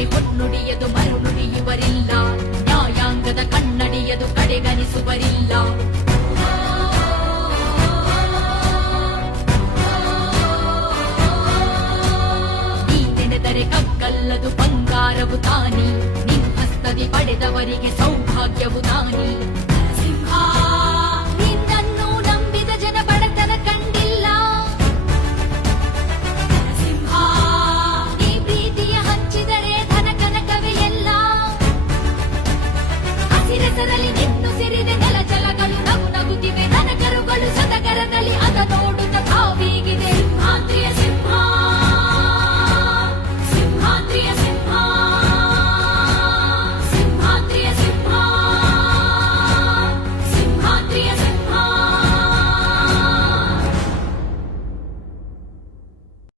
ನೆನೆದರೆ ಹೊನ್ನುಡಿಯದು ಮರುನುಡಿಯುವರಿಲ್ಲ, ನ್ಯಾಯಾಂಗದ ಕಣ್ಣಡಿಯದು ಕಡೆಗಣಿಸುವರಿಲ್ಲ. ನೀ ನೆನೆದರೆ ಕಗ್ಗಲ್ಲದು ಬಂಗಾರವು ತಾನಿ, ನಿನ್ ಹಸ್ತದಿ ಪಡೆದವರಿಗೆ ಸೌಭಾಗ್ಯವು ತಾನಿ.